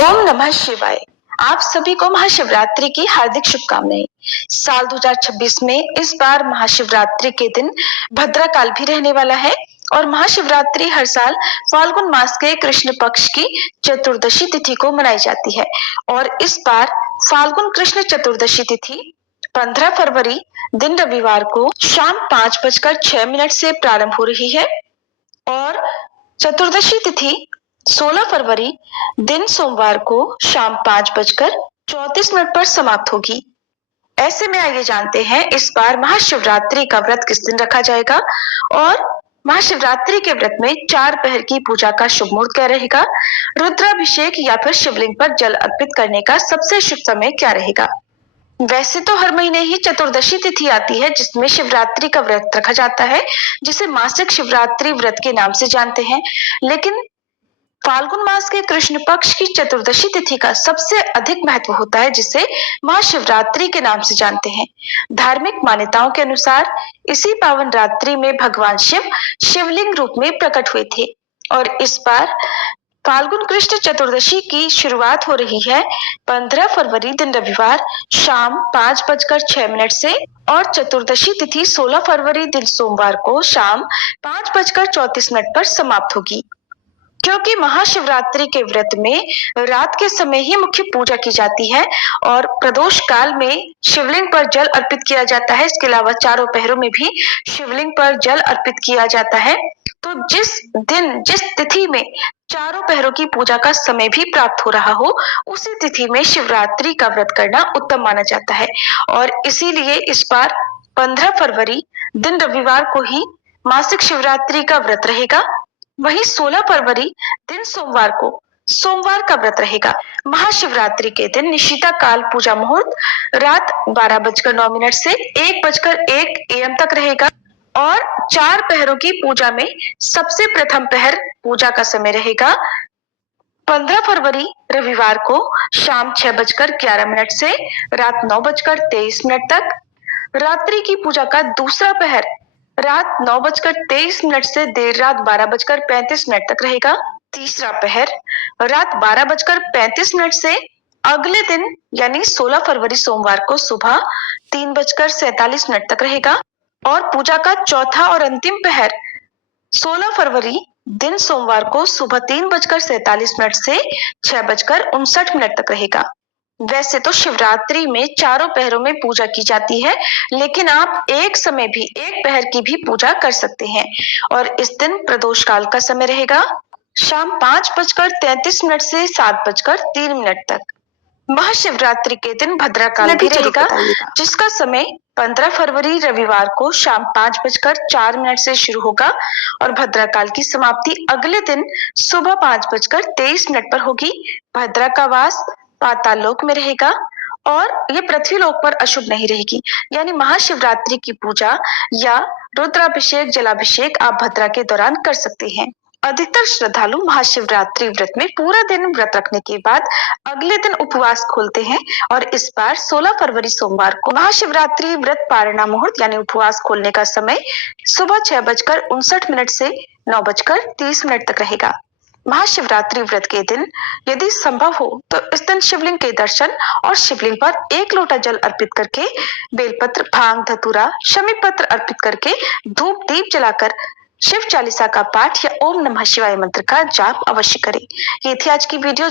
ओम नमः शिवाय। आप सभी को महाशिवरात्रि की हार्दिक शुभकामनाएं। साल 2026 में इस बार महाशिवरात्रि के दिन भद्राकाल भी रहने वाला है और महाशिवरात्रि हर साल फाल्गुन मास के कृष्ण पक्ष की चतुर्दशी तिथि को मनाई जाती है और इस बार फाल्गुन कृष्ण चतुर्दशी तिथि 15 फरवरी दिन रविवार को शाम 5:06 से प्रारंभ हो रही है और चतुर्दशी तिथि 16 फरवरी दिन सोमवार को शाम 5:34 पर समाप्त होगी। ऐसे में आइए जानते हैं इस बार महाशिवरात्रि का व्रत किस दिन रखा जाएगा और महाशिवरात्रि के व्रत में 4 पहर की पूजा का शुभ मुहूर्त क्या रहेगा, रुद्राभिषेक या फिर शिवलिंग पर जल अर्पित करने का सबसे शुभ समय क्या रहेगा। वैसे तो हर महीने ही चतुर्दशी तिथि आती है जिसमें शिवरात्रि का व्रत रखा जाता है, जिसे मासिक शिवरात्रि व्रत के नाम से जानते हैं, लेकिन फाल्गुन मास के कृष्ण पक्ष की चतुर्दशी तिथि का सबसे अधिक महत्व होता है जिसे महाशिवरात्रि के नाम से जानते हैं। धार्मिक मान्यताओं के अनुसार इसी पावन रात्रि में भगवान शिव शिवलिंग रूप में प्रकट हुए थे और इस बार फाल्गुन कृष्ण चतुर्दशी की शुरुआत हो रही है 15 फरवरी दिन रविवार शाम 5:06 से और चतुर्दशी तिथि 16 फरवरी दिन सोमवार को शाम 5:34 पर समाप्त होगी। क्योंकि महाशिवरात्रि के व्रत में रात के समय ही मुख्य पूजा की जाती है और प्रदोष काल में शिवलिंग पर जल अर्पित किया जाता है, इसके अलावा चारों पहरों में भी शिवलिंग पर जल अर्पित किया जाता है, तो जिस दिन जिस तिथि में चारों पहरों की पूजा का समय भी प्राप्त हो रहा हो उसी तिथि में शिवरात्रि का व्रत करना उत्तम माना जाता है और इसीलिए इस बार 15 फरवरी दिन रविवार को ही मासिक शिवरात्रि का व्रत रहेगा। वहीं 16 फरवरी दिन सोमवार को सोमवार का व्रत रहेगा। महाशिवरात्रि के दिन निशिता काल पूजा मुहूर्त रात 12:09 से 1:01 AM तक रहेगा और 4 पहरों की पूजा में सबसे प्रथम पहर पूजा का समय रहेगा 15 फरवरी रविवार को शाम 6:11 से रात 9:23 तक। रात्रि की पूजा का दूसरा पहर रात 9:23 से देर रात 12:35 तक रहेगा। तीसरा पहर रात 12:35 से अगले दिन यानी 16 फरवरी सोमवार को सुबह 3:47 तक रहेगा और पूजा का चौथा और अंतिम पहर 16 फरवरी दिन सोमवार को सुबह 3:47 से 6:59 तक रहेगा। वैसे तो शिवरात्रि में चारों पहरों में पूजा की जाती है, लेकिन आप एक समय भी एक पहर की भी पूजा कर सकते हैं और इस दिन प्रदोष काल का समय रहेगा शाम 5:33 से 7:03 तक। महाशिवरात्रि के दिन भद्राकाल भी रहेगा जिसका समय 15 फरवरी रविवार को शाम 5:04 से शुरू होगा और भद्राकाल की समाप्ति अगले दिन सुबह 5:23 पर होगी। भद्रा का वास पाताल लोक में रहेगा और ये पृथ्वी लोक पर अशुभ नहीं रहेगी, यानी महाशिवरात्रि की पूजा या रुद्राभिषेक जलाभिषेक आप भद्रा के दौरान कर सकते हैं। अधिकतर श्रद्धालु महाशिवरात्रि व्रत में पूरा दिन व्रत रखने के बाद अगले दिन उपवास खोलते हैं और इस बार 16 फरवरी सोमवार को महाशिवरात्रि व्रत पारणा मुहूर्त यानी उपवास खोलने का समय सुबह 6:59 से 9:30 तक रहेगा। महाशिवरात्रि व्रत के दिन यदि संभव हो तो इस दिन शिवलिंग के दर्शन और शिवलिंग पर 1 लोटा जल अर्पित करके बेलपत्र भांग धतूरा शमी पत्र अर्पित करके धूप दीप जलाकर शिव चालीसा का पाठ या ओम नमः शिवाय मंत्र का जाप अवश्य करें। ये थी आज की वीडियो।